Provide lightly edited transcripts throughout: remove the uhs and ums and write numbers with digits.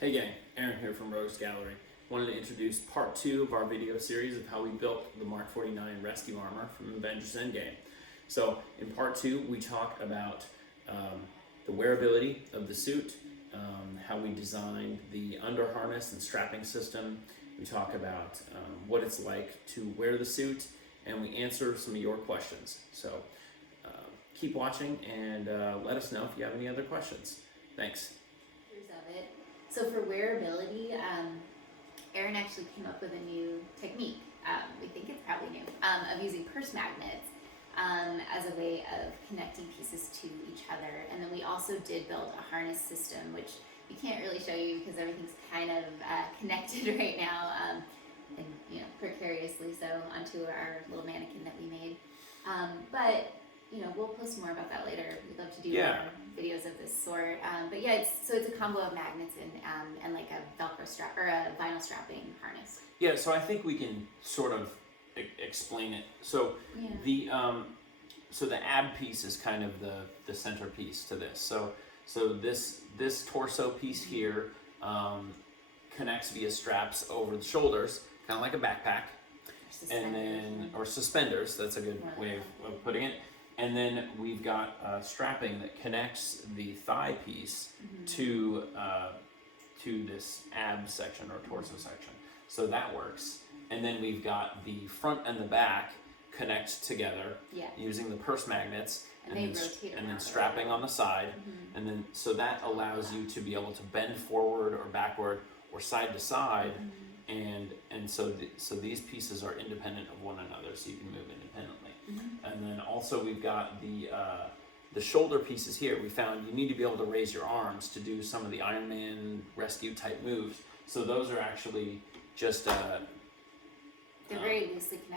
Hey gang, Aaron here from Rogues Gallery. Wanted to introduce part 2 of our video series of how we built the Mark 49 rescue armor from Avengers Endgame. So in part 2 we talk about the wearability of the suit, how we designed the under harness and strapping system. We talk about what it's like to wear the suit, and we answer some of your questions. So keep watching and let us know if you have any other questions. Thanks. Of it. So for wearability, Aaron actually came up with a new technique. We think it's probably new, of using purse magnets as a way of connecting pieces to each other. And then we also did build a harness system, which we can't really show you because everything's kind of connected right now, and precariously so, onto our little mannequin that we made. But we'll post more about that later. We'd love to do more videos of this sort. But yeah, it's a combo of magnets and like a Velcro strap or a vinyl strapping harness. Yeah, so I think we can sort of explain it. So the ab piece is kind of the centerpiece to this. So this torso piece here connects via straps over the shoulders, kind of like a backpack, or suspenders. That's a good way of putting it. And then we've got strapping that connects the thigh piece to this ab section or torso section. So that works. And then we've got the front and the back connect together using the purse magnets and then strapping on the side. And then so that allows you to be able to bend forward or backward or side to side. And so these pieces are independent of one another, so you can move independently. And then also we've got the shoulder pieces here. We found you need to be able to raise your arms to do some of the Iron Man rescue type moves. So those are actually just they're very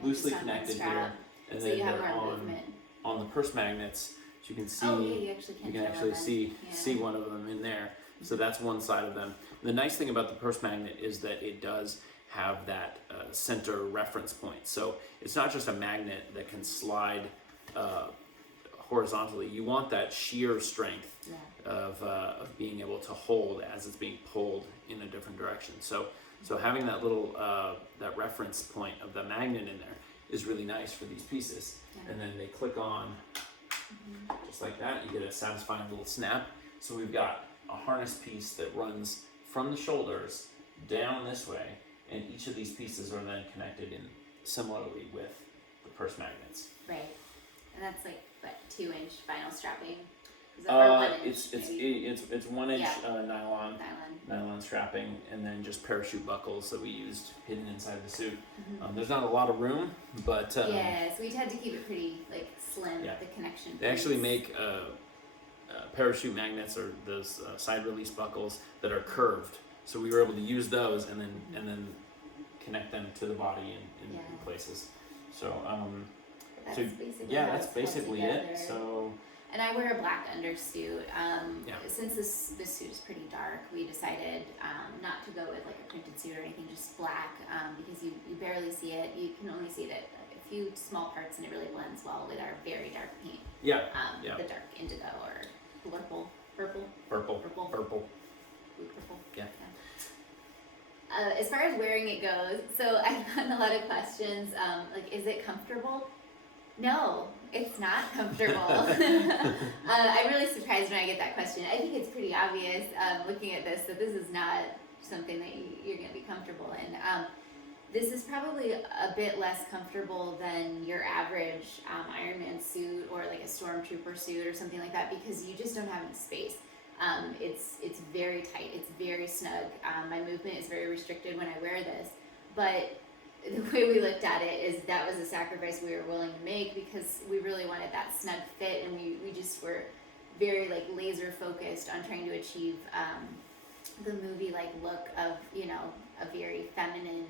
loosely connected here. And so then you have more movement. On the purse magnets, as you can see, you can actually see one of them in there. So that's one side of them. The nice thing about the purse magnet is that it does have that center reference point. So it's not just a magnet that can slide horizontally. You want that shear strength of being able to hold as it's being pulled in a different direction. So having that little that reference point of the magnet in there is really nice for these pieces. And then they click on just like that. You get a satisfying little snap. So we've got a harness piece that runs from the shoulders down this way, and each of these pieces are then connected in similarly with the purse magnets. Right, and that's like what, 2-inch vinyl strapping? It's 1 inch nylon strapping, and then just parachute buckles that we used hidden inside the suit. There's not a lot of room, but so we had to keep it pretty slim. The connection. They actually make parachute magnets or those side release buckles that are curved. So we were able to use those and then connect them to the body in places. So that's basically it. So. And I wear a black undersuit. Since this suit is pretty dark, we decided not to go with like a printed suit or anything, just black, because you barely see it. You can only see it at a few small parts, and it really blends well with our very dark paint. The dark indigo or purple. As far as wearing it goes, so I've gotten a lot of questions, is it comfortable? No, it's not comfortable. I'm really surprised when I get that question. I think it's pretty obvious, looking at this, that this is not something that you're going to be comfortable in. This is probably a bit less comfortable than your average Iron Man suit or like a Stormtrooper suit or something like that, because you just don't have any space. It's very tight, it's very snug. My movement is very restricted when I wear this, but the way we looked at it is that was a sacrifice we were willing to make because we really wanted that snug fit, and we just were very laser focused on trying to achieve the movie look of a very feminine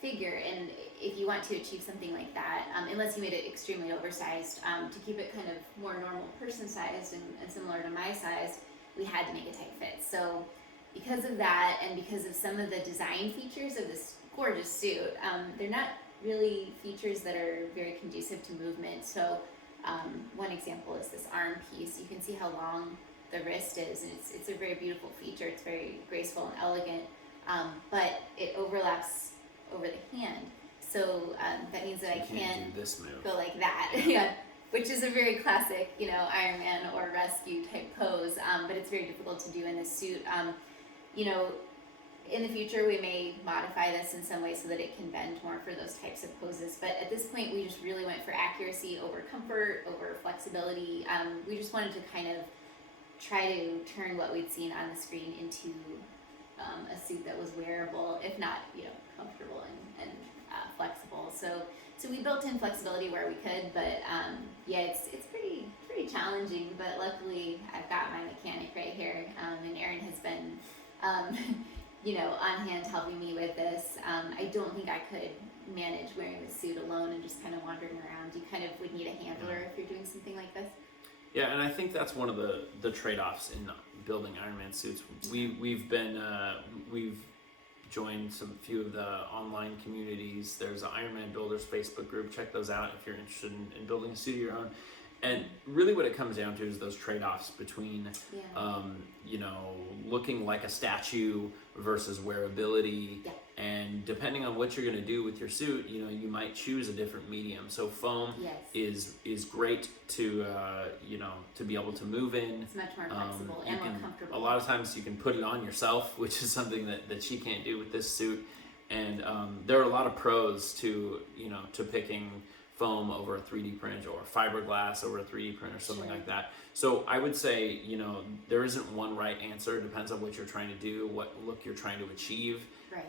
figure. And if you want to achieve something like that, unless you made it extremely oversized, to keep it kind of more normal person sized and similar to my size, we had to make a tight fit. So because of that, and because of some of the design features of this gorgeous suit, they're not really features that are very conducive to movement. So one example is this arm piece. You can see how long the wrist is, and it's a very beautiful feature. It's very graceful and elegant, but it overlaps over the hand. So that means that I can't do this move. Go like that. Yeah. Which is a very classic, Iron Man or rescue type pose, but it's very difficult to do in this suit. In the future, we may modify this in some way so that it can bend more for those types of poses. But at this point, we just really went for accuracy over comfort, over flexibility. We just wanted to kind of try to turn what we'd seen on the screen into a suit that was wearable, if not, comfortable and flexible. So we built in flexibility where we could, but it's pretty challenging. But luckily, I've got my mechanic right here, and Erin has been, on hand helping me with this. I don't think I could manage wearing the suit alone and just kind of wandering around. You kind of would need a handler if you're doing something like this. Yeah, and I think that's one of the trade-offs in building Iron Man suits. We've joined some few of the online communities. There's an Iron Man Builders Facebook group. Check those out if you're interested in building a suit of your own. And really what it comes down to is those trade-offs between, looking like a statue versus wearability. Yeah. And depending on what you're going to do with your suit, you might choose a different medium. So foam is great to be able to move in. It's much more flexible and more comfortable. A lot of times you can put it on yourself, which is something that she can't do with this suit. And there are a lot of pros to picking foam over a 3D print or fiberglass over a 3D print or something like that. So I would say, there isn't one right answer. It depends on what you're trying to do, what look you're trying to achieve. Right.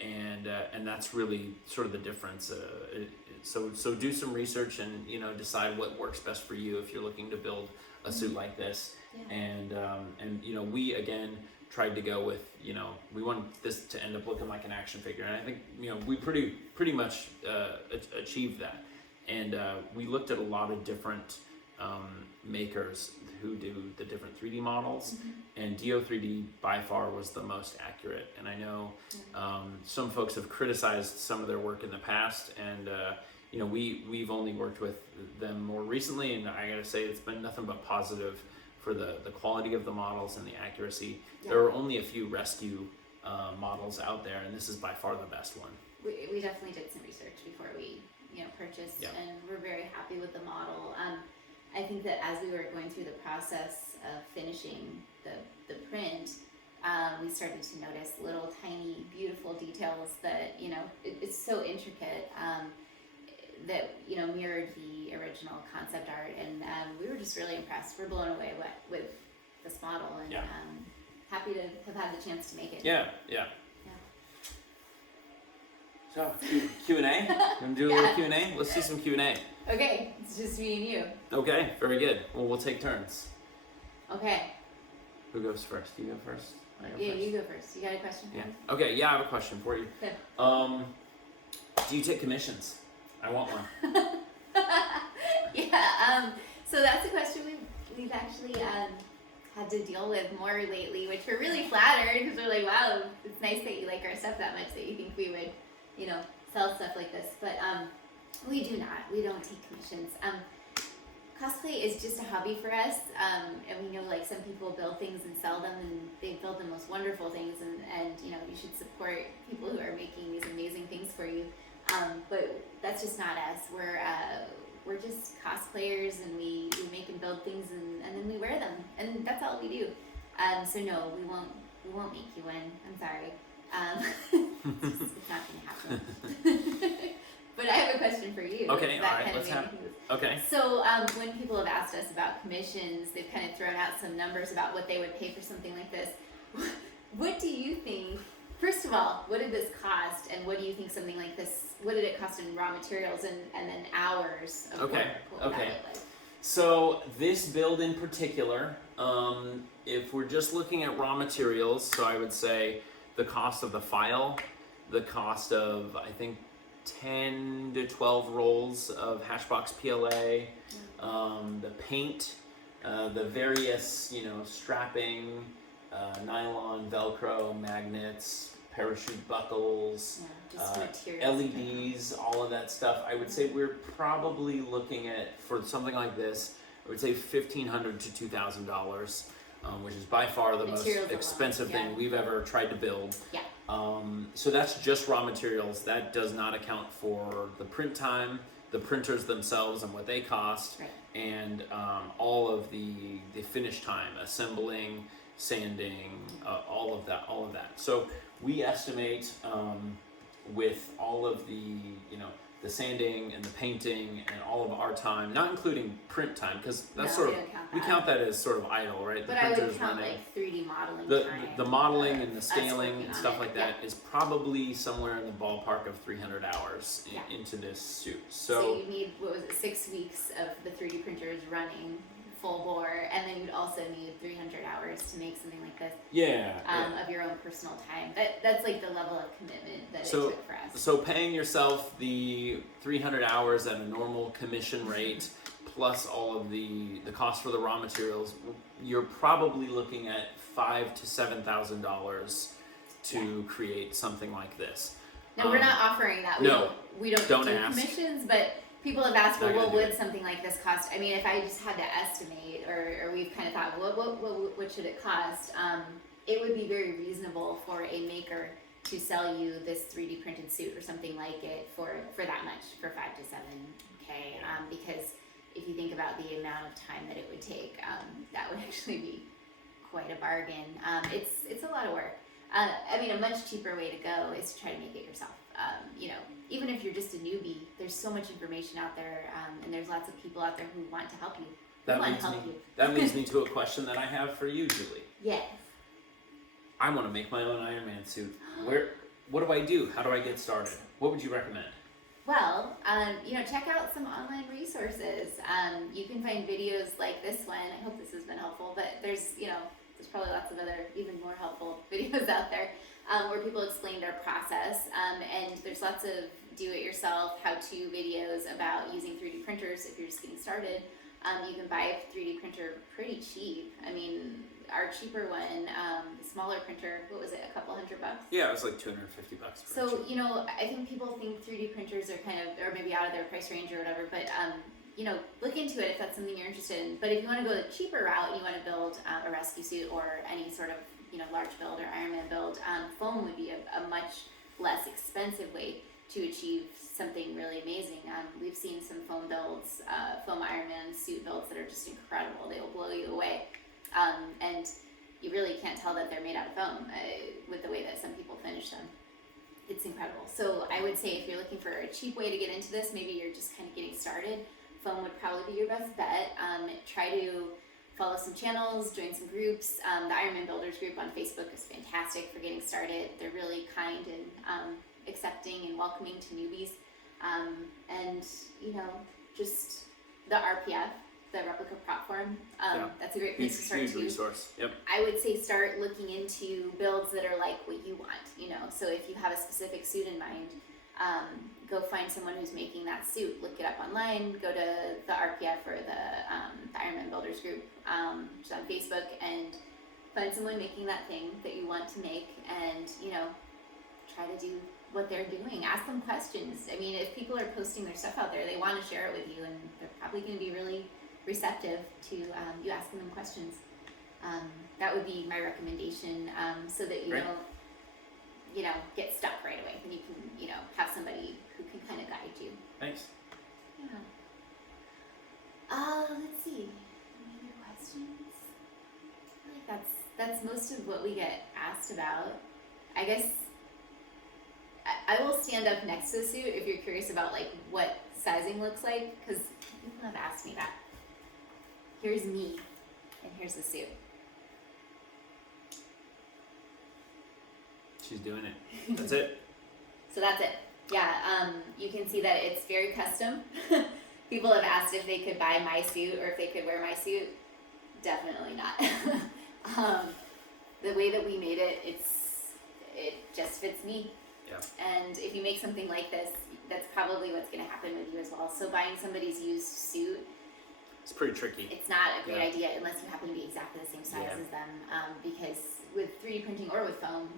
And that's really sort of the difference. So do some research and, decide what works best for you if you're looking to build a suit like this. Yeah. And we, again, tried to go with, we wanted this to end up looking like an action figure. And I think, we pretty much achieved that. And we looked at a lot of different makers who do the different 3D models, and Do3D by far was the most accurate. And I know some folks have criticized some of their work in the past, and we've only worked with them more recently, and I gotta say it's been nothing but positive for the quality of the models and the accuracy. Yeah. There are only a few rescue models out there, and this is by far the best one. We definitely did some research before we purchased, and we're very happy with the model. I think that as we were going through the process of finishing the print, we started to notice little tiny beautiful details that it's so intricate that mirrored the original concept art, and we were just really impressed. We're blown away with this model, and happy to have had the chance to make it. Yeah. So Q&A. You want to do a little Q&A? Let's do some Q&A. Okay, it's just me and you. Okay, very good. Well, we'll take turns. Okay. Who goes first? You go first. I go first. You go first. You got a question for me? Okay. Yeah, I have a question for you. Okay. Do you take commissions? I want one. So that's a question we've actually had to deal with more lately, which we're really flattered because we're like, wow, it's nice that you like our stuff that much that you think we would, sell stuff like this. But we do not. We don't take commissions. Cosplay is just a hobby for us, and we know like some people build things and sell them, and they build the most wonderful things, and you should support people who are making these amazing things for you. But that's just not us. We're just cosplayers, and we make and build things, and then we wear them, and that's all we do. So no, we won't make you win. I'm sorry. It's not gonna happen. But I have a question for you. Okay, all right, let's have. Okay. So when people have asked us about commissions, they've kind of thrown out some numbers about what they would pay for something like this. What do you think? First of all, what did this cost, and what do you think something like this? What did it cost in raw materials and then hours of work? What would that look like? So this build in particular, if we're just looking at raw materials, so I would say the cost of the file, the cost of I think 10 to 12 rolls of Hashbox PLA, the paint, the various strapping, nylon, Velcro, magnets, parachute buckles, LEDs, all of that stuff. I would say we're probably looking at, for something like this, I would say $1,500 to $2,000. which is by far the Materials most expensive alone, thing we've ever tried to build. Yeah. So that's just raw materials. That does not account for the print time, the printers themselves and what they cost, Right. and all of the finish time, assembling, sanding, all of that. So we estimate with all of the, the sanding and the painting and all of our time, not including print time, because that's we count that as sort of idle, right? But the I would printer's count running. like 3D modeling The time. modeling and the scaling and on stuff it, like that is probably somewhere in the ballpark of 300 hours into this suit. So you need, 6 weeks of the 3D printers running full bore, and then you'd also need 300 hours to make something like this. Of your own personal time. That's like the level of commitment that it took for us. So paying yourself the 300 hours at a normal commission rate, plus all of the cost for the raw materials, you're probably looking at $5,000 to $7,000 to create something like this. No, we're not offering that. We don't do commissions, but people have asked, well, what would something like this cost? I mean, if I just had to estimate, or we've kind of thought, what should it cost? It would be very reasonable for a maker to sell you this 3D printed suit or something like it for that much, for 5 to 7K, because if you think about the amount of time that it would take, that would actually be quite a bargain. It's a lot of work. I mean, a much cheaper way to go is to try to make it yourself. Even if you're just a newbie, there's so much information out there, and there's lots of people out there who want to help you. That leads me to a question that I have for you, Julie. Yes. I want to make my own Iron Man suit. What do I do? How do I get started? What would you recommend? Well, check out some online resources. You can find videos like this one. I hope this has been helpful, but there's probably lots of other even more helpful videos out there where people explain their process. And there's lots of do-it-yourself how-to videos about using 3D printers if you're just getting started. You can buy a 3D printer pretty cheap. I mean, our cheaper one, the smaller printer, what was it, a couple $100? Yeah, it was like $250. So, I think people think 3D printers are kind of, or maybe out of their price range or whatever, but, look into it if that's something you're interested in. But if you want to go the cheaper route and you want to build a rescue suit or any sort of, large build or Iron Man build, foam would be a much less expensive way to achieve something really amazing. We've seen some foam builds, foam Iron Man suit builds that are just incredible. They will blow you away. And you really can't tell that they're made out of foam with the way that some people finish them. It's incredible. So I would say if you're looking for a cheap way to get into this, maybe you're just kind of getting started, foam would probably be your best bet. Try to follow some channels, join some groups. The Iron Man Builders group on Facebook is fantastic for getting started. They're really kind and accepting and welcoming to newbies. And just the RPF, the replica platform, that's a great place to start too. Huge resource. Yep. I would say start looking into builds that are like what you want. So if you have a specific suit in mind, go find someone who's making that suit. Look it up online. Go to the RPF or the Iron Man Builders group, just on Facebook, and find someone making that thing that you want to make, and try to do what they're doing. Ask them questions. I mean, if people are posting their stuff out there, they want to share it with you, and they're probably going to be really receptive to you asking them questions. That would be my recommendation, so that you don't get stuck right away, and you can have somebody who can kind of guide you. Thanks. Yeah. Let's see. Any other questions? I feel like that's most of what we get asked about. I guess I will stand up next to the suit if you're curious about like what sizing looks like, because people have asked me that. Here's me, and here's the suit. She's doing it. That's it. So that's it. Yeah, you can see that it's very custom. People have asked if they could buy my suit or if they could wear my suit. Definitely not. The way that we made it, it just fits me. Yeah. And if you make something like this, that's probably what's going to happen with you as well. So buying somebody's used suit, it's pretty tricky. It's not a great idea unless you happen to be exactly the same size as them, because with 3D printing or with foam,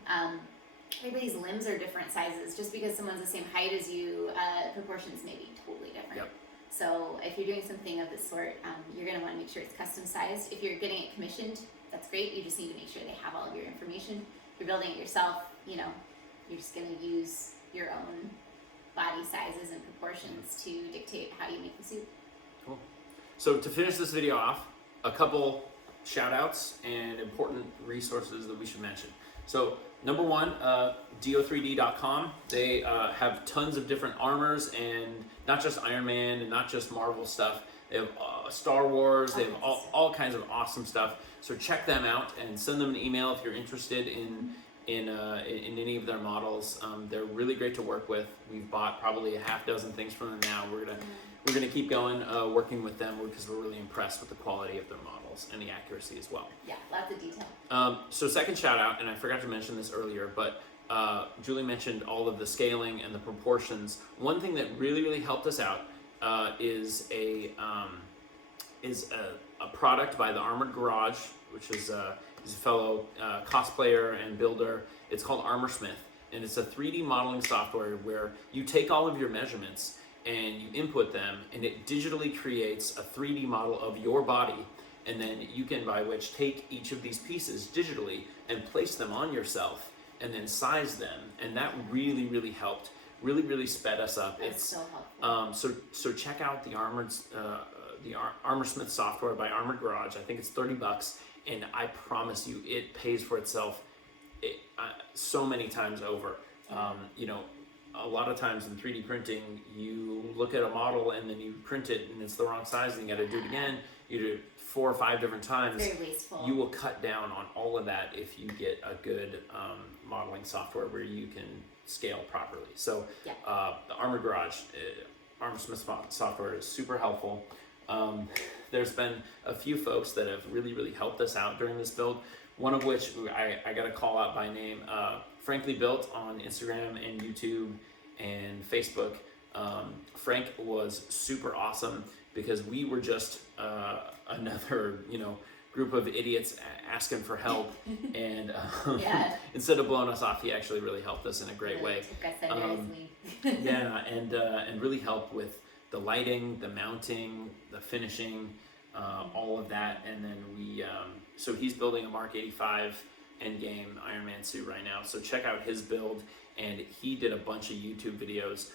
everybody's limbs are different sizes. Just because someone's the same height as you, proportions may be totally different. Yep. So if you're doing something of this sort, you're going to want to make sure it's custom sized. If you're getting it commissioned, that's great. You just need to make sure they have all of your information. If you're building it yourself, you know, you're just going to use your own body sizes and proportions to dictate how you make the suit. Cool. So to finish this video off, a couple shout outs and important resources that we should mention. So number one, do3d.com. They have tons of different armors, and not just Iron Man and not just Marvel stuff. They have Star Wars. They have all kinds of awesome stuff. So check them out and send them an email if you're interested in any of their models. They're really great to work with. We've bought probably a half dozen things from them now. We're gonna keep going working with them because we're really impressed with the quality of their models and the accuracy as well. Yeah, lots of detail. So second shout out, and I forgot to mention this earlier, but Julie mentioned all of the scaling and the proportions. One thing that really helped us out is a product by the Armored Garage, which is he's a fellow cosplayer and builder. It's called Armorsmith, and it's a 3D modeling software where you take all of your measurements and you input them, and it digitally creates a 3D model of your body, and then you can by which take each of these pieces digitally and place them on yourself and then size them, and that really helped. Really sped us up. That's so helpful. So check out the Armorsmith software by Armored Garage. I think it's $30, and I promise you, it pays for itself so many times over. You know, a lot of times in 3D printing, you look at a model and then you print it and it's the wrong size, and you got to do it again. You do it 4 or 5 different times. Very wasteful. You will cut down on all of that if you get a good modeling software where you can scale properly. So the Armored Garage, Armorsmith software is super helpful. There's been a few folks that have really helped us out during this build. One of which I got to call out by name, Frankly Built on Instagram and YouTube and Facebook. Frank was super awesome because we were just another, group of idiots asking for help, and instead of blowing us off, he actually really helped us in a great way. And really helped with the lighting, the mounting, the finishing, all of that. And then so he's building a Mark 85 Endgame Iron Man suit right now. So check out his build, and he did a bunch of YouTube videos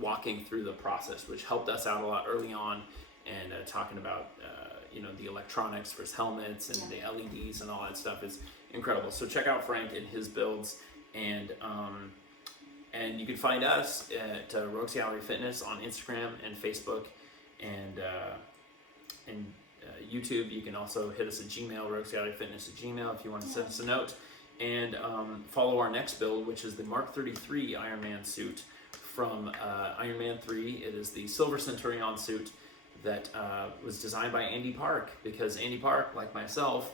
walking through the process, which helped us out a lot early on, and talking about the electronics for his helmets and the LEDs and all that stuff is incredible. So check out Frank and his builds, and you can find us at Rogues Gallery Fitness on Instagram and Facebook and YouTube. You can also hit us at Gmail, roguesgalleryfitness@gmail, if you want to send us a note, and follow our next build, which is the Mark 33 Iron Man suit from Iron Man 3. It is the Silver Centurion suit that was designed by Andy Park, because Andy Park, like myself,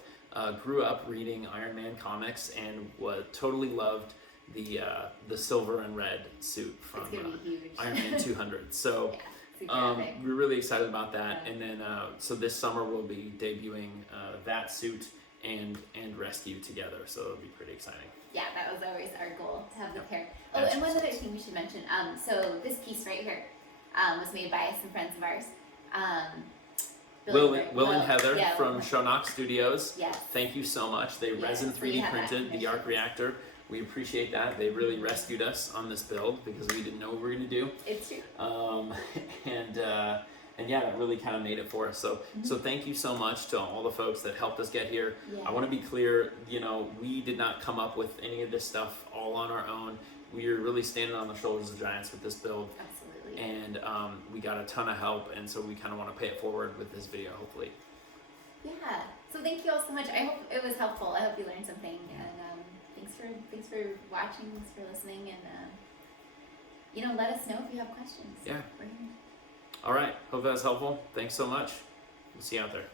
grew up reading Iron Man comics and totally loved the silver and red suit from Iron Man 200. So we're really excited about that. And then so this summer we'll be debuting that suit and Rescue together. So it'll be pretty exciting. Yeah, that was always our goal, to have the pair. Oh, and one other thing we should mention. So this piece right here was made by some friends of ours. Will and Heather from Shonox Studios. Yes. Thank you so much. They resin 3D printed the arc reactor. We appreciate that. They really rescued us on this build because we didn't know what we were going to do. It's true. And yeah, that really kind of made it for us. So so thank you so much to all the folks that helped us get here. Yeah. I want to be clear, we did not come up with any of this stuff all on our own. We are really standing on the shoulders of giants with this build. Absolutely. And we got a ton of help, and so we kind of want to pay it forward with this video, hopefully. Yeah. So thank you all so much. I hope it was helpful. I hope you learned something. And thanks for watching, thanks for listening, and let us know if you have questions. Yeah. All right. Hope that was helpful. Thanks so much. We'll see you out there.